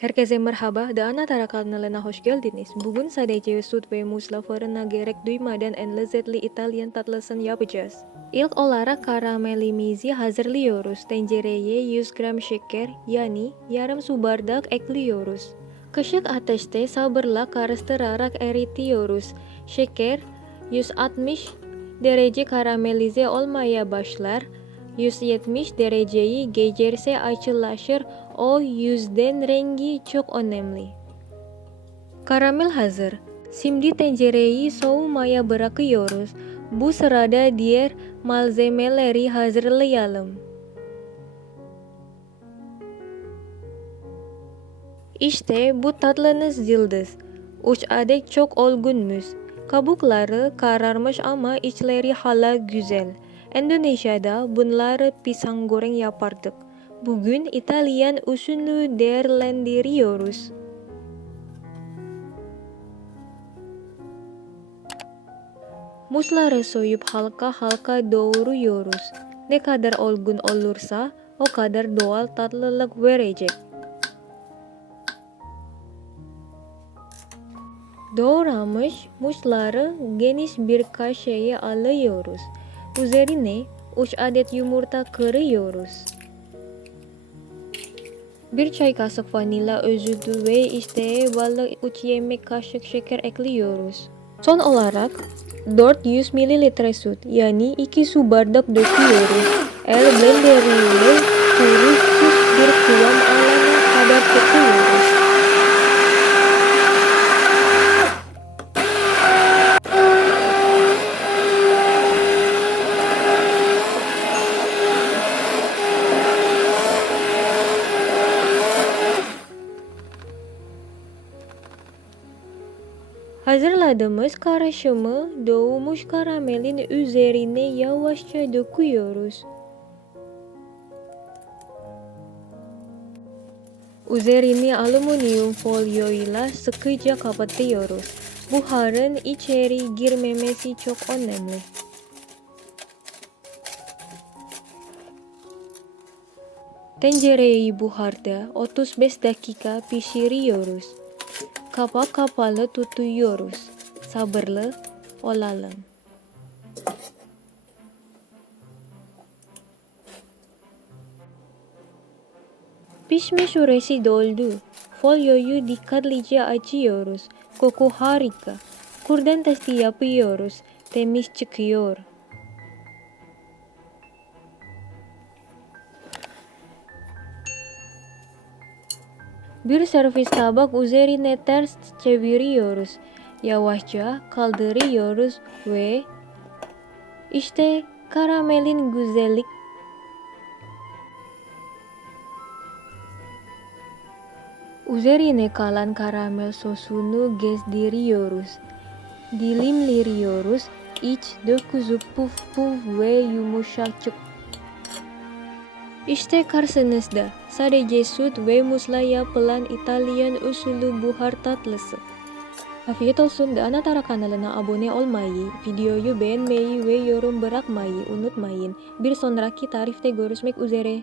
Herkese merhaba, da ana tarakalnalena hoş geldiniz. Bugün sadece süt ve muzla fırına gerek duymadan en lezzetli İtalyan tatlısını yapacağız. İlk olarak karamelimizi hazırlıyoruz. Tencereye 100 gram şeker, yani yarım su bardak ekliyoruz. Kısık ateşte sabırla karıştırarak eritiyoruz. Şeker 160 derece karamelize olmaya başlar. 170 dereceyi geçerse açılaşır. O yüzden rengi çok önemli. Karamel hazır. Şimdi tencereyi soğumaya bırakıyoruz. Bu sırada diğer malzemeleri hazırlayalım. İşte bu tatlınız yıldız. 3 adet çok olgunmuş. Kabukları kararmış ama içleri hala güzel. Indonesia'da bunları pisang goreng yapardık. Bugün İtalyan usulü değerlendiriyoruz. Muzları soyup halka-halka doğruyoruz. Ne kadar olgun olursa o kadar doğal tatlılık verecek. Doğramış muzları geniş bir kaşığa alıyoruz. Üzerine 3 adet yumurta kırıyoruz. 1 çay kaşık vanilya özütü ve isteğe bağlı 3 yemek kaşık şeker ekliyoruz. Son olarak 400 ml süt, yani 2 su bardak döküyoruz. El blender ile pürüzsüz bir kıvam alana kadar çırpıyoruz. Hazırladığımız karışımı doğmuş karamelin üzerine yavaşça döküyoruz. Üzerini alüminyum folyoyla sıkıca kapatıyoruz. Buharın içeri girmemesi çok önemli. Tencereyi buharda 35 dakika pişiriyoruz. Kapak kapalı tutuyoruz. Sabırlı olalım. Pişme süresi doldu. Folyoyu dikkatlice açıyoruz. Koku harika. Kurdan testi yapıyoruz. Temiz çıkıyor. Bir servis tabak üzerine ters çeviriyoruz. Yavaşça kaldırıyoruz ve işte karamelin güzellik. Üzerine kalan karamel sosunu gezdiriyoruz. Dilimliyoruz. İç dokusu puf puf ve yumuşacık. İşte karşınızda sadece süt ve muzla yapılan İtalyan usulü buhar tatlısı. Afiyet olsun, da ana tara kanalına abone olmayı, videoyu beğenmeyi ve yorum bırakmayı unutmayın. Bir sonraki tarifte görüşmek üzere.